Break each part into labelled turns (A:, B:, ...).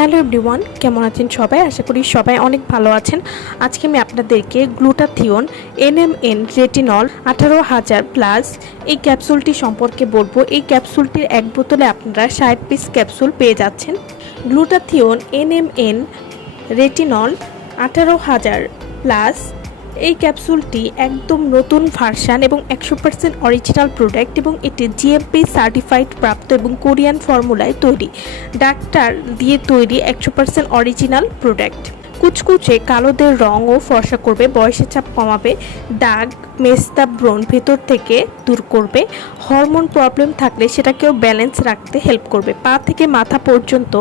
A: Hello everyone, কেমন আছেন সবাই? আশা করি সবাই অনেক ভালো আছেন। আজকে আমি আপনাদেরকে গ্লুটাথিওন, এনএমএন, রেটিনল আঠারো হাজার প্লাস এই ক্যাপসুলটি সম্পর্কে বলব। এই ক্যাপসুলটির এক বোতলে আপনারা ষাট পিস ক্যাপসুল পেয়ে যাচ্ছেন। গ্লুটাথিওন, এনএমএন, রেটিনল আঠারো হাজার প্লাস এই ক্যাপসুলটি একদম নতুন ভার্সান এবং একশো পার্সেন্ট অরিজিনাল প্রোডাক্ট এবং এটি জিএমপি সার্টিফাইড প্রাপ্ত এবং কোরিয়ান ফর্মুলায় তৈরি। ডাক্তার দিয়ে তৈরি একশো পার্সেন্ট অরিজিনাল প্রোডাক্ট কুচকুচে কালোদের রং ও ফর্সা করবে, বয়সের চাপ কমাবে, দাগ, মেস্তা, ব্রণ ভেতর থেকে দূর করবে। হরমোন প্রবলেম থাকলে সেটাকেও ব্যালেন্স রাখতে হেল্প করবে। পা থেকে মাথা পর্যন্ত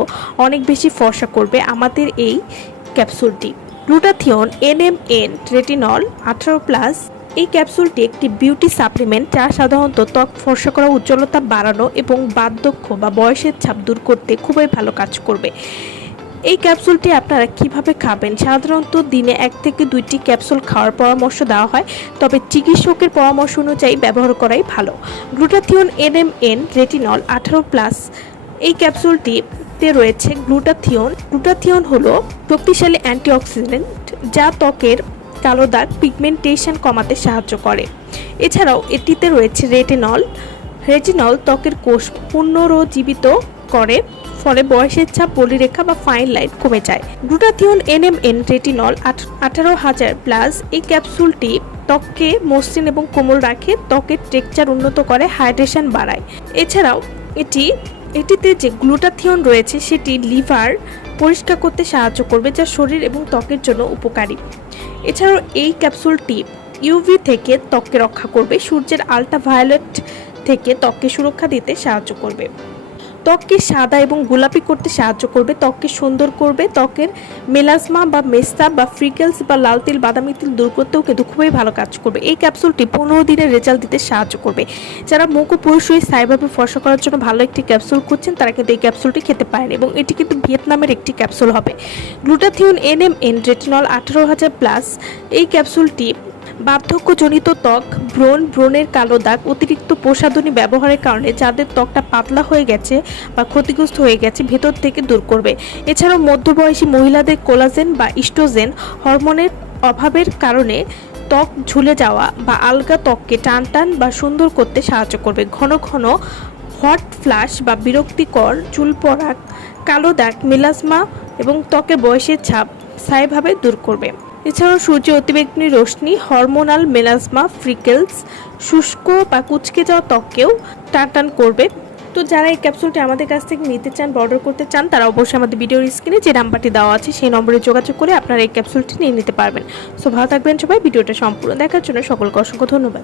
A: অনেক বেশি ফর্সা করবে আমাদের এই ক্যাপসুলটি। গ্লুটাথিয়ন এনএমএন রেটিনল আঠারো প্লাস এই ক্যাপসুলটি একটি বিউটি সাপ্লিমেন্ট যা সাধারণত ত্বক ফর্সা করা, উজ্জ্বলতা বাড়ানো এবং বার্ধক্য বা বয়সের ছাপ দূর করতে খুবই ভালো কাজ করবে। এই ক্যাপসুলটি আপনারা কীভাবে খাবেন? সাধারণত দিনে এক থেকে দুইটি ক্যাপসুল খাওয়ার পরামর্শ দেওয়া হয়, তবে চিকিৎসকের পরামর্শ অনুযায়ী ব্যবহার করাই ভালো। গ্লুটাথিয়ন এনএমএন রেটিনল আঠারো প্লাস এই ক্যাপসুলটিতে রয়েছে গ্লুটাথিয়ন। গ্লুটাথিয়ন হলো শক্তিশালী অ্যান্টিঅক্সিডেন্ট যা ত্বকের কালো দাগ পিগমেন্টেশন কমাতে সাহায্য করে। এছাড়াও এটিতে রয়েছে রেটিনল। রেটিনল ত্বকের কোষ পুনরুজ্জীবিত করে, ফলে বয়সের ছাপ বলিরেখা বা ফাইন লাইন কমে যায়। গ্লুটাথিয়ন, এনএমএন, রেটিনল আঠারো হাজার প্লাস এই ক্যাপসুলটি ত্বককে মসৃণ এবং কোমল রাখে, ত্বকের টেক্সচার উন্নত করে, হাইড্রেশন বাড়ায়। এছাড়াও এটি এটিতে যে গ্লুটাথিয়ন রয়েছে, সেটি লিভার পরিষ্কার করতে সাহায্য করবে, যা শরীর এবং ত্বকের জন্য উপকারী। এছাড়াও এই ক্যাপসুলটি ইউভি থেকে ত্বককে রক্ষা করবে, সূর্যের আলট্রাভায়োলেট থেকে ত্বককে সুরক্ষা দিতে সাহায্য করবে। ত্বককে সাদা এবং গোলাপি করতে সাহায্য করবে, ত্বককে সুন্দর করবে, ত্বকের মেলাজমা বা মেস্তা বা ফ্রিকেলস বা লাল তিল, বাদামি তিল দূর করতেও কিন্তু খুবই ভালো কাজ করবে। এই ক্যাপসুলটি পনেরো দিনের রেজাল্ট দিতে সাহায্য করবে। যারা মুখ ও পুরুষই স্থায়ীভাবে ফর্সা করার জন্য ভালো একটি ক্যাপসুল খুঁজছেন, তারা কিন্তু এই ক্যাপসুলটি খেতে পারেন এবং এটি কিন্তু ভিয়েতনামের একটি ক্যাপসুল হবে। Glutathione N M N retinol আঠারো হাজার প্লাস এই ক্যাপসুলটি বার্ধক্যজনিত ত্বক, ব্রণ, ব্রণের কালো দাগ, অতিরিক্ত প্রসাধনী ব্যবহারের কারণে যাদের ত্বকটা পাতলা হয়ে গেছে বা ক্ষতিগ্রস্ত হয়ে গেছে, ভেতর থেকে দূর করবে। এছাড়াও মধ্যবয়সী মহিলাদের কোলাজেন বা ইস্টোজেন হরমোনের অভাবের কারণে ত্বক ঝুলে যাওয়া বা আলগা ত্বককে টান টান বা সুন্দর করতে সাহায্য করবে। ঘন ঘন হট ফ্লাশ বা বিরক্তিকর, চুল পড়া কালো দাগ, মেলাজমা এবং ত্বকে বয়সের ছাপ স্থায়ীভাবে দূর করবে। এছাড়াও সূর্য অতিবেগুনি রশ্মি, হরমোনাল মেলাজমা, ফ্রিকেলস, শুষ্ক বা কুচকে যাওয়া ত্বককেও টান টান করবে। তো যারা এই ক্যাপসুলটি আমাদের কাছ থেকে নিতে চান বা অর্ডার করতে চান, তারা অবশ্যই আমাদের ভিডিওর স্ক্রিনে যে নাম্বারটি দেওয়া আছে, সেই নম্বরে যোগাযোগ করে আপনারা এই ক্যাপসুলটি নিয়ে নিতে পারবেন। সো ভালো থাকবেন সবাই, ভিডিওটা সম্পূর্ণ দেখার জন্য সকলকে অসংখ্য ধন্যবাদ।